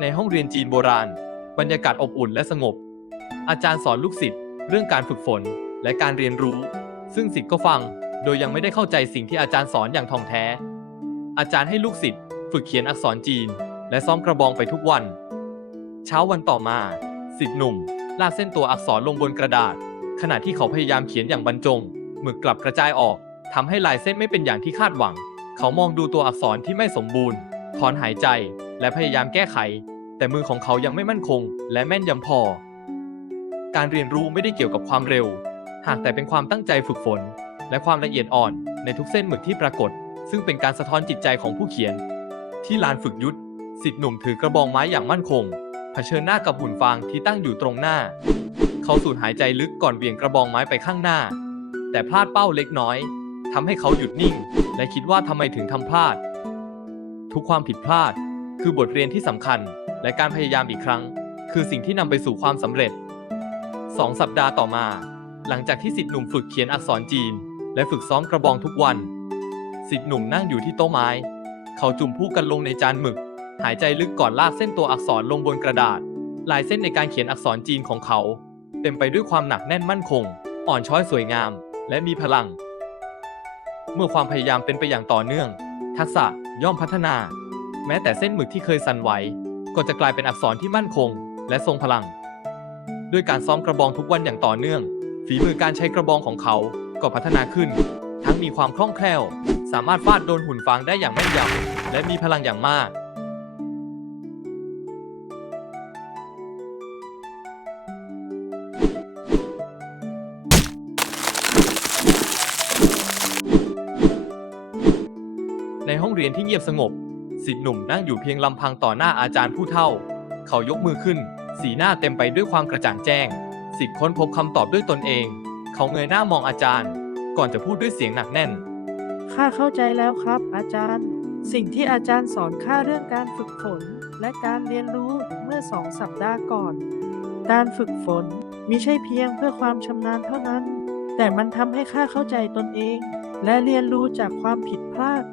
ในห้องเรียนจีนโบราณบรรยากาศอบอุ่นและสงบอาจารย์สอนลูกศิษย์เรื่องการฝึกฝนและการเรียนรู้ซึ่งศิษย์ก็ฟังโดยยังไม่ได้เข้าใจสิ่งที่อาจารย์สอนอย่างท่องแท้อาจารย์ให้ลูกศิษย์ฝึกเขียนอักษรจีนและซ้อมกระบองไปทุกวันเช้าวันต่อมาศิษย์หนุ่มลากเส้นตัวอักษรลงบนกระดาษขณะที่เขาพยายามเขียนอย่างบรรจงหมึกกลับกระจายออกทำให้ลายเส้นไม่เป็นอย่างที่คาดหวังเขามองดูตัวอักษรที่ไม่สมบูรณ์ถอนหายใจและพยายามแก้ไขแต่มือของเขายังไม่มั่นคงและแม่นยำพอการเรียนรู้ไม่ได้เกี่ยวกับความเร็วหากแต่เป็นความตั้งใจฝึกฝนและความละเอียดอ่อนในทุกเส้นหมึกที่ปรากฏซึ่งเป็นการสะท้อนจิตใจของผู้เขียนที่ลานฝึกยุทธศิษย์หนุ่มถือกระบองไม้อย่างมั่นคงเผชิญหน้ากับหุ่นฟางที่ตั้งอยู่ตรงหน้าเขาสูดหายใจลึกก่อนเหวี่ยงกระบองไม้ไปข้างหน้าแต่พลาดเป้าเล็กน้อยทำให้เขาหยุดนิ่งและคิดว่าทำไมถึงทำพลาดทุกความผิดพลาดคือบทเรียนที่สำคัญและการพยายามอีกครั้งคือสิ่งที่นำไปสู่ความสำเร็จ2 สัปดาห์ต่อมาหลังจากที่ศิษย์หนุ่มฝึกเขียนอักษรจีนและฝึกซ้อมกระบองทุกวันศิษย์หนุ่มนั่งอยู่ที่โต๊ะไม้เขาจุ่มผู้กันลงในจานหมึกหายใจลึกก่อนลากเส้นตัวอักษรลงบนกระดาษลายเส้นในการเขียนอักษรจีนของเขาเต็มไปด้วยความหนักแน่นมั่นคงอ่อนช้อยสวยงามและมีพลังเมื่อความพยายามเป็นไปอย่างต่อเนื่องทักษะย่อมพัฒนาแม้แต่เส้นหมึกที่เคยสั่นไหวก็จะกลายเป็นอักษรที่มั่นคงและทรงพลังด้วยการซ้อมกระบองทุกวันอย่างต่อเนื่องฝีมือการใช้กระบองของเขาก็พัฒนาขึ้นทั้งมีความคล่องแคล่วสามารถฟาดโดนหุ่นฟางได้อย่างแม่นยำและมีพลังอย่างมากในห้องเรียนที่เงียบสงบศิษย์หนุ่มนั่งอยู่เพียงลำพังต่อหน้าอาจารย์ผู้เฒ่าเขายกมือขึ้นสีหน้าเต็มไปด้วยความกระจ่างแจ้งศิษย์ค้นพบคำตอบด้วยตนเองเขาเงยหน้ามองอาจารย์ก่อนจะพูดด้วยเสียงหนักแน่นข้าเข้าใจแล้วครับอาจารย์สิ่งที่อาจารย์สอนข้าเรื่องการฝึกฝนและการเรียนรู้เมื่อ2 สัปดาห์ก่อนการฝึกฝนมิใช่เพียงเพื่อความชำนาญเท่านั้นแต่มันทำให้ข้าเข้าใจตนเองและเรียนรู้จากความผิดพลาด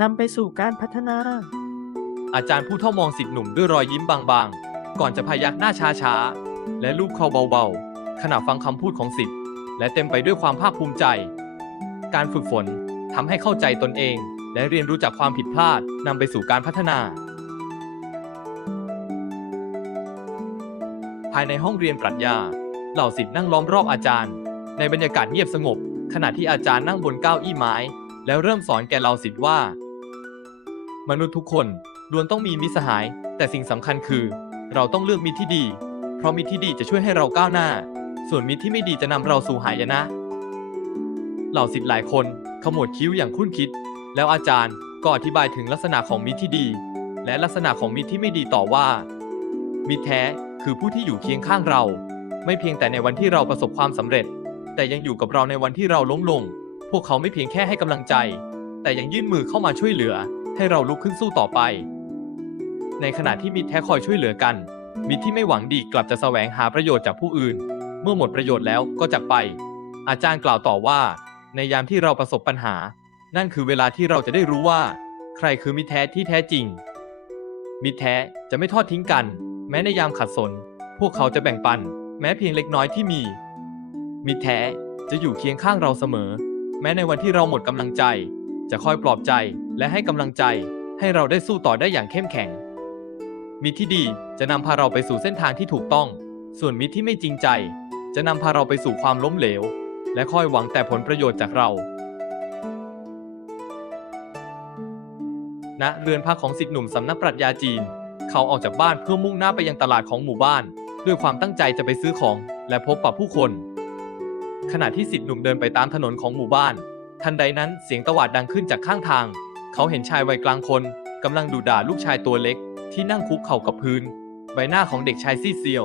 นำไปสู่การพัฒนาอาจารย์ผู้เฒ่ามองศิษย์หนุ่มด้วยรอยยิ้มบางๆก่อนจะพยักหน้าช้าๆและลูบคอเบาๆขณะฟังคำพูดของศิษย์และเต็มไปด้วยความภาคภูมิใจการฝึกฝนทำให้เข้าใจตนเองและเรียนรู้จากความผิดพลาดนำไปสู่การพัฒนาภายในห้องเรียนปรัชญาเหล่าศิษย์นั่งล้อมรอบอาจารย์ในบรรยากาศเงียบสงบขณะที่อาจารย์นั่งบนเก้าอี้ไม้แล้วเริ่มสอนแก่เหล่าศิษย์ว่ามนุษย์ทุกคนล้วนต้องมีมิตรสหายแต่สิ่งสำคัญคือเราต้องเลือกมิตรที่ดีเพราะมิตรที่ดีจะช่วยให้เราก้าวหน้าส่วนมิตรที่ไม่ดีจะนำเราสู่หายนะเหล่าศิษย์หลายคนขมวดคิ้วอย่างคุ้นคิดแล้วอาจารย์ก็อธิบายถึงลักษณะของมิตรที่ดีและลักษณะของมิตรที่ไม่ดีต่อว่ามิตรแท้คือผู้ที่อยู่เคียงข้างเราไม่เพียงแต่ในวันที่เราประสบความสำเร็จแต่ยังอยู่กับเราในวันที่เราล้มลงพวกเขาไม่เพียงแค่ให้กำลังใจแต่ยังยื่นมือเข้ามาช่วยเหลือให้เราลุกขึ้นสู้ต่อไปในขณะที่มิตรแท้คอยช่วยเหลือกันมิตรที่ไม่หวังดีกลับจะแสวงหาประโยชน์จากผู้อื่นเมื่อหมดประโยชน์แล้วก็จากไปอาจารย์กล่าวต่อว่าในยามที่เราประสบปัญหานั่นคือเวลาที่เราจะได้รู้ว่าใครคือมิตรแท้ที่แท้จริงมิตรแท้จะไม่ทอดทิ้งกันแม้ในยามขัดสนพวกเขาจะแบ่งปันแม้เพียงเล็กน้อยที่มีมิตรแท้จะอยู่เคียงข้างเราเสมอแม้ในวันที่เราหมดกำลังใจจะคอยปลอบใจและให้กำลังใจให้เราได้สู้ต่อได้อย่างเข้มแข็งมิตรที่ดีจะนำพาเราไปสู่เส้นทางที่ถูกต้องส่วนมิตรที่ไม่จริงใจจะนำพาเราไปสู่ความล้มเหลวและคอยหวังแต่ผลประโยชน์จากเราณเรือนพักของศิษย์หนุ่มสำนักปรัชญาจีนเขาออกจากบ้านเพื่อมุ่งหน้าไปยังตลาดของหมู่บ้านด้วยความตั้งใจจะไปซื้อของและพบปะผู้คนขณะที่ศิษย์หนุ่มเดินไปตามถนนของหมู่บ้านทันใดนั้นเสียงตวาดดังขึ้นจากข้างทางเขาเห็นชายวัยกลางคนกำลังดุด่าลูกชายตัวเล็กที่นั่งคุกเข่ากับพื้นใบหน้าของเด็กชายซี่เซียว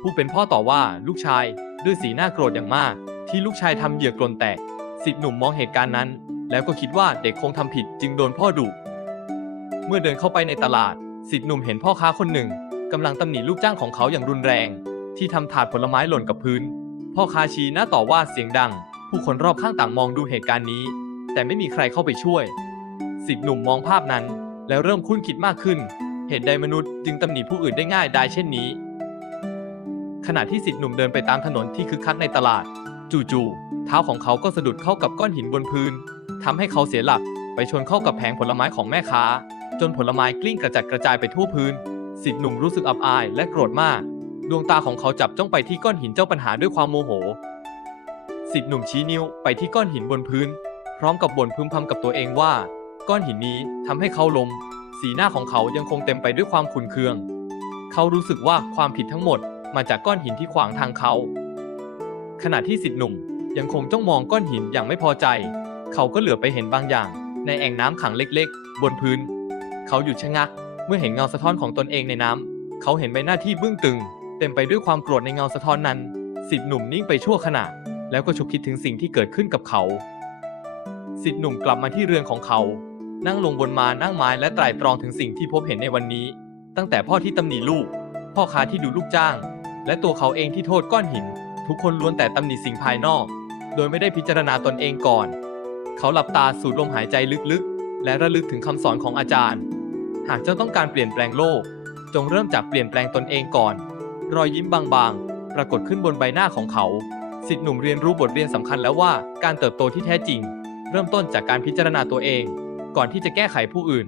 ผู้เป็นพ่อต่อว่าลูกชายด้วยสีหน้าโกรธอย่างมากที่ลูกชายทำเหยื่อกลนแตกศิษย์หนุ่มมองเหตุการณ์นั้นแล้วก็คิดว่าเด็กคงทำผิดจึงโดนพ่อดุเมื่อเดินเข้าไปในตลาดศิษย์หนุ่มเห็นพ่อค้าคนหนึ่งกำลังตำหนิลูกจ้างของเขาอย่างรุนแรงที่ทำถาดผลไม้หล่นกับพื้นพ่อค้าชี้หน้าต่อว่าเสียงดังผู้คนรอบข้างต่างมองดูเหตุการณ์นี้แต่ไม่มีใครเข้าไปช่วยศิษย์หนุ่มมองภาพนั้นแล้วเริ่มคุ้นคิดมากขึ้น เหตุใดมนุษย์จึงตำหนิผู้อื่นได้ง่ายได้เช่นนี้ขณะที่ศิษย์หนุ่มเดินไปตามถนนที่คึกคักในตลาดจู่ๆเท้าของเขาก็สะดุดเข้ากับก้อนหินบนพื้นทำให้เขาเสียหลักไปชนเข้ากับแผงผลไม้ของแม่ค้าจนผลไม้กลิ้งกระจัดกระจายไปทั่วพื้นศิษย์หนุ่มรู้สึกอับอายและโกรธมากดวงตาของเขาจับจ้องไปที่ก้อนหินเจ้าปัญหาด้วยความโมโหศิษย์หนุ่มชี้นิ้วไปที่ก้อนหินบนพื้นพร้อมกับบ่นพึมพำกับตัวเองว่าก้อนหินนี้ทำให้เขาล้มสีหน้าของเขายังคงเต็มไปด้วยความขุ่นเคืองเขารู้สึกว่าความผิดทั้งหมดมาจากก้อนหินที่ขวางทางเขาขณะที่ศิษย์หนุ่มยังคงจ้องมองก้อนหินอย่างไม่พอใจเขาก็เหลือบไปเห็นบางอย่างในแอ่งน้ำขังเล็กๆบนพื้นเขาหยุดชะงักเมื่อเห็นเงาสะท้อนของตนเองในน้ำเขาเห็นใบหน้าที่บึ้งตึงเต็มไปด้วยความโกรธในเงาสะท้อนนั้นศิษย์หนุ่มนิ่งไปชั่วขณะแล้วก็ฉุกคิดถึงสิ่งที่เกิดขึ้นกับเขาศิษย์หนุ่มกลับมาที่เรือนของเขานั่งลงบนม้านั่งไม้และไตร่ตรองถึงสิ่งที่พบเห็นในวันนี้ตั้งแต่พ่อที่ตำหนิลูกพ่อค้าที่ดูลูกจ้างและตัวเขาเองที่โทษก้อนหินทุกคนล้วนแต่ตำหนิสิ่งภายนอกโดยไม่ได้พิจารณาตนเองก่อนเขาหลับตาสูดลมหายใจลึกๆและระลึกถึงคำสอนของอาจารย์หากเจ้าต้องการเปลี่ยนแปลงโลกจงเริ่มจากเปลี่ยนแปลงตนเองก่อนรอยยิ้มบางๆปรากฏขึ้นบนใบหน้าของเขาศิษย์หนุ่มเรียนรู้บทเรียนสำคัญแล้วว่าการเติบโตที่แท้จริงเริ่มต้นจากการพิจารณาตัวเองก่อนที่จะแก้ไขผู้อื่น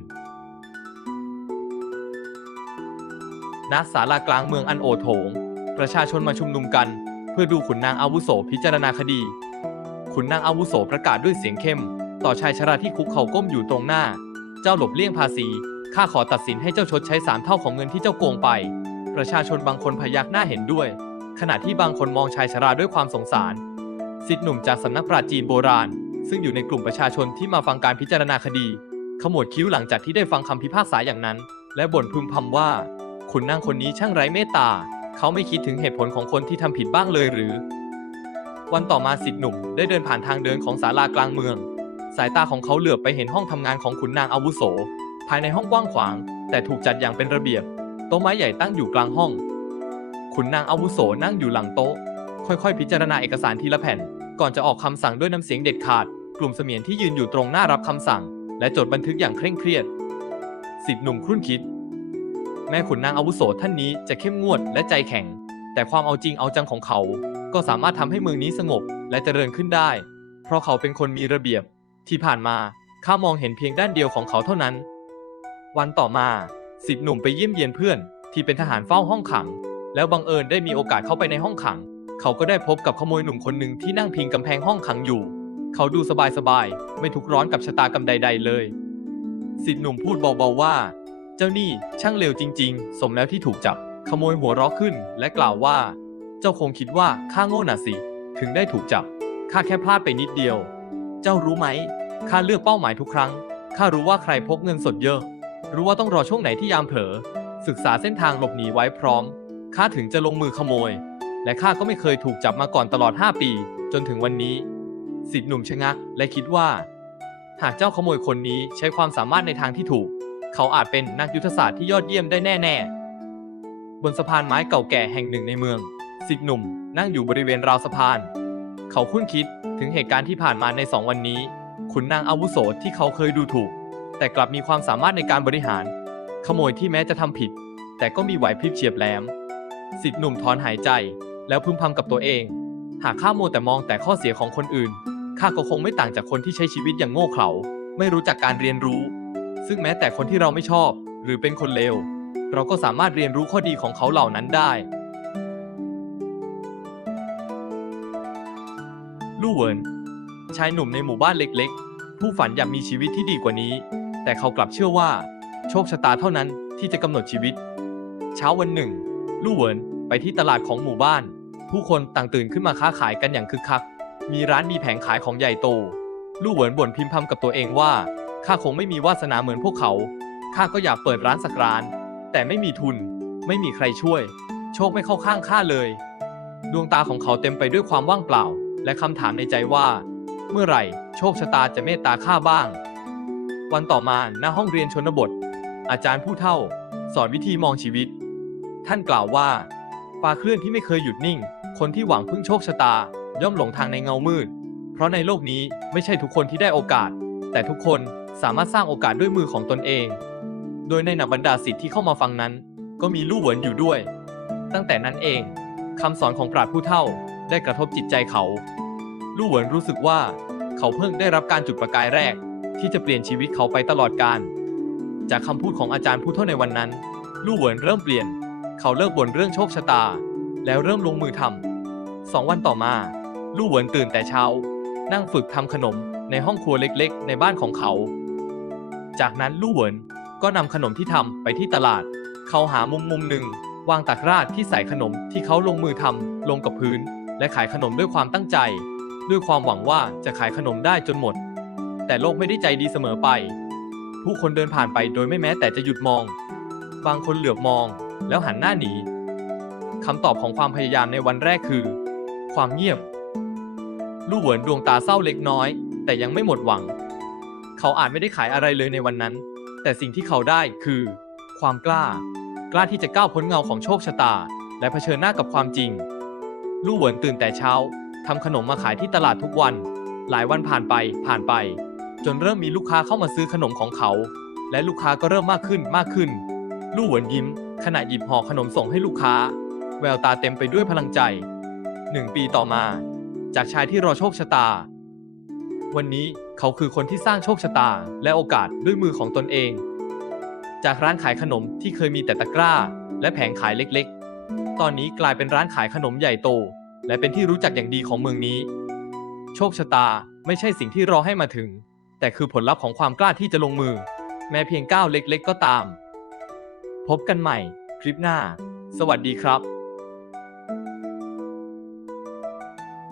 ณ ศาลากลางเมืองอันโอโถงประชาชนมาชุมนุมกันเพื่อดูขุนนางอาวุโสพิจารณาคดีขุนนางอาวุโสประกาศด้วยเสียงเข้มต่อชายชราที่คุกเข่าก้มอยู่ตรงหน้าเจ้าหลบเลี่ยงภาษีข้าขอตัดสินให้เจ้าชดใช้3 เท่าของเงินที่เจ้าโกงไปประชาชนบางคนพยักหน้าเห็นด้วยขณะที่บางคนมองชายชราด้วยความสงสารศิษย์หนุ่มจากสำนักปราชญ์จีนโบราณซึ่งอยู่ในกลุ่มประชาชนที่มาฟังการพิจารณาคดีขมวดคิ้วหลังจากที่ได้ฟังคำพิพากษาอย่างนั้นและบ่นพึมพำว่าขุนนางคนนี้ช่างไร้เมตตาเขาไม่คิดถึงเหตุผลของคนที่ทำผิดบ้างเลยหรือวันต่อมาศิษย์หนุ่มได้เดินผ่านทางเดินของศาลากลางเมืองสายตาของเขาเหลือบไปเห็นห้องทำงานของขุนนางอาวุโสภายในห้องกว้างขวางแต่ถูกจัดอย่างเป็นระเบียบโต๊ะไม้ใหญ่ตั้งอยู่กลางห้องขุนนางอาวุโสนั่งอยู่หลังโต๊ะค่อยๆพิจารณาเอกสารทีละแผ่นก่อนจะออกคำสั่งด้วยน้ำเสียงเด็ดขาดกลุ่มเสมียนที่ยืนอยู่ตรงหน้ารับคำสั่งและจดบันทึกอย่างเคร่งเครียดศิษย์หนุ่มครุ่นคิดแม้ขุนนางอาวุโสท่านนี้จะเข้มงวดและใจแข็งแต่ความเอาจริงเอาจังของเขาก็สามารถทำให้เมืองนี้สงบและเจริญขึ้นได้เพราะเขาเป็นคนมีระเบียบที่ผ่านมาข้ามองเห็นเพียงด้านเดียวของเขาเท่านั้นวันต่อมาศิษย์หนุ่มไปเยี่ยมเยียนเพื่อนที่เป็นทหารเฝ้าห้องขังแล้วบังเอิญได้มีโอกาสเข้าไปในห้องขังเขาก็ได้พบกับขโมยหนุ่มคนหนึ่งที่นั่งพิงกำแพงห้องขังอยู่เขาดูสบายๆไม่ทุกข์ร้อนกับชะตากรรมใดๆเลยศิษย์หนุ่มพูดเบาๆว่าเจ้านี่ช่างเลวจริงๆสมแล้วที่ถูกจับขโมยหัวเราะขึ้นและกล่าวว่าเจ้าคงคิดว่าข้าโง่น่ะสิถึงได้ถูกจับข้าแค่พลาดไปนิดเดียวเจ้ารู้ไหมข้าเลือกเป้าหมายทุกครั้งข้ารู้ว่าใครพกเงินสดเยอะรู้ว่าต้องรอช่วงไหนที่ยามเผลอศึกษาเส้นทางหลบหนีไว้พร้อมข้าถึงจะลงมือขโมยและข้าก็ไม่เคยถูกจับมาก่อนตลอด5 ปีจนถึงวันนี้ศิษย์หนุ่มชะงักและคิดว่าหากเจ้าขโมยคนนี้ใช้ความสามารถในทางที่ถูกเขาอาจเป็นนักยุทธศาสตร์ที่ยอดเยี่ยมได้แน่ๆบนสะพานไม้เก่าแก่แห่งหนึ่งในเมืองศิษย์หนุ่มนั่งอยู่บริเวณราวสะพานเขาคุ้นคิดถึงเหตุการณ์ที่ผ่านมาใน2 วันนี้ขุนนางอาวุโสที่เขาเคยดูถูกแต่กลับมีความสามารถในการบริหารขโมยที่แม้จะทำผิดแต่ก็มีไหวพริบเฉียบแหลมศิษย์หนุ่มถอนหายใจแล้วพึมพำกับตัวเองหากข้ามัวแต่มองแต่ข้อเสียของคนอื่นข้าก็คงไม่ต่างจากคนที่ใช้ชีวิตอย่างโง่เขลาไม่รู้จักการเรียนรู้ซึ่งแม้แต่คนที่เราไม่ชอบหรือเป็นคนเลวเราก็สามารถเรียนรู้ข้อดีของเขาเหล่านั้นได้ลู่เหวินชายหนุ่มในหมู่บ้านเล็กๆผู้ฝันอยากมีชีวิตที่ดีกว่านี้แต่เขากลับเชื่อว่าโชคชะตาเท่านั้นที่จะกำหนดชีวิตเช้าวันหนึ่งลู่เหวินไปที่ตลาดของหมู่บ้านผู้คนต่างตื่นขึ้นมาค้าขายกันอย่างคึกคักมีร้านมีแผงขายของใหญ่โตลู่เหวินบ่นพิมพ์พำกับตัวเองว่าข้าคงไม่มีวาสนาเหมือนพวกเขาข้าก็อยากเปิดร้านสักร้านแต่ไม่มีทุนไม่มีใครช่วยโชคไม่เข้าข้างข้าเลยดวงตาของเขาเต็มไปด้วยความว่างเปล่าและคำถามในใจว่าเมื่อไหร่โชคชะตาจะเมตตาข้าบ้างวันต่อมาณห้องเรียนชนบทอาจารย์ผู้เฒ่าสอนวิธีมองชีวิตท่านกล่าวว่าฟ้าเคลื่อนที่ไม่เคยหยุดนิ่งคนที่หวังพึ่งโชคชะตาย่อมหลงทางในเงามืดเพราะในโลกนี้ไม่ใช่ทุกคนที่ได้โอกาสแต่ทุกคนสามารถสร้างโอกาสด้วยมือของตนเอง โดยในบรรดาศิษย์ที่เข้ามาฟังนั้นก็มีลู่เหวินอยู่ด้วยตั้งแต่นั้นเองคำสอนของปราชญ์ผู้เฒ่าได้กระทบจิตใจเขาลู่เหวินรู้สึกว่าเขาเพิ่งได้รับการจุดประกายแรกที่จะเปลี่ยนชีวิตเขาไปตลอดกาลจากคำพูดของอาจารย์ผู้เฒ่าในวันนั้นลู่เหวินเริ่มเปลี่ยนเขาเลิกบ่นเรื่องโชคชะตาแล้วเริ่มลงมือทำ2 วันต่อมาลู่เหวินตื่นแต่เช้านั่งฝึกทำขนมในห้องครัวเล็กๆในบ้านของเขาจากนั้นลู่เหวินก็นำขนมที่ทำไปที่ตลาดเขาหามุมหนึ่งวางตะกร้าที่ใส่ขนมที่เขาลงมือทำลงกับพื้นและขายขนมด้วยความตั้งใจด้วยความหวังว่าจะขายขนมได้จนหมดแต่โลกไม่ได้ใจดีเสมอไปผู้คนเดินผ่านไปโดยไม่แม้แต่จะหยุดมองบางคนเหลือบมองแล้วหันหน้าหนีคำตอบของความพยายามในวันแรกคือความเงียบลู่เหวินดวงตาเศร้าเล็กน้อยแต่ยังไม่หมดหวังเขาอาจไม่ได้ขายอะไรเลยในวันนั้นแต่สิ่งที่เขาได้คือความกล้าที่จะก้าวพ้นเงาของโชคชะตาและเผชิญหน้ากับความจริงลู่เหวินตื่นแต่เช้าทำขนมมาขายที่ตลาดทุกวันหลายวันผ่านไปจนเริ่มมีลูกค้าเข้ามาซื้อขนมของเขาและลูกค้าก็เริ่มมากขึ้นลู่เหวินยิ้มขณะหยิบห่อขนมส่งให้ลูกค้าแววตาเต็มไปด้วยพลังใจ1 ปีต่อมาจากชายที่รอโชคชะตาวันนี้เขาคือคนที่สร้างโชคชะตาและโอกาสด้วยมือของตนเองจากร้านขายขนมที่เคยมีแต่ตะกร้าและแผงขายเล็กๆตอนนี้กลายเป็นร้านขายขนมใหญ่โตและเป็นที่รู้จักอย่างดีของเมืองนี้โชคชะตาไม่ใช่สิ่งที่รอให้มาถึงแต่คือผลลัพธ์ของความกล้าที่จะลงมือแม้เพียงก้าวเล็กๆก็ตามพบกันใหม่คลิปหน้าสวัสดีครับ